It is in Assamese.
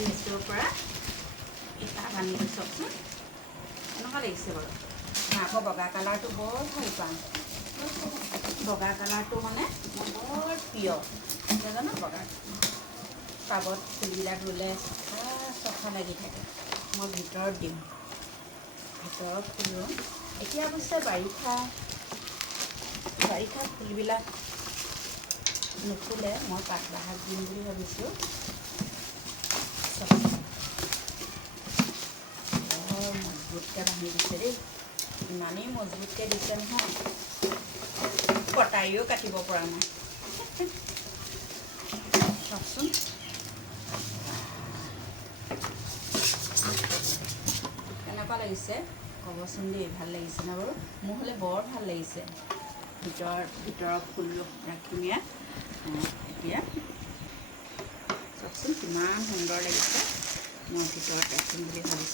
মেচৰ পৰা ইটা বান্ধিলোঁ চাওকচোন কেনেকুৱা লাগিছে বাৰু। মই আকৌ বগা কালাৰটো বৰ ভাল পাওঁ। বগা কালাৰটো মানে মই বৰ প্ৰিয় জানো। বগা টাবত ফুলবিলাক ৰুলে চফা লাগি থাকে। মই ভিতৰত দিওঁ, ভিতৰত ফুল ৰুওঁ। এতিয়া অৱশ্যে বাৰিষা ফুলবিলাক নুফুলে। মই পাতবাহাত দিম বুলি ভাবিছোঁ। বৰ মজবুতকৈ বান্ধি দিছে দেই, ইমানেই মজবুতকৈ দিছে নহয় কটাৰীও কাটিব পৰা নাই। চাওকচোন কেনেকুৱা লাগিছে ক'বচোন দেই। ভাল লাগিছে ন বাৰু? মোৰ হ'লে বৰ ভাল লাগিছে। ভিতৰৰ ফুল ৰাখি ইয়াত এতিয়া চাওকচোন কিমান সুন্দৰ লাগিছে। মই ভিতৰত ৰাখিম বুলি ভাবিছোঁ।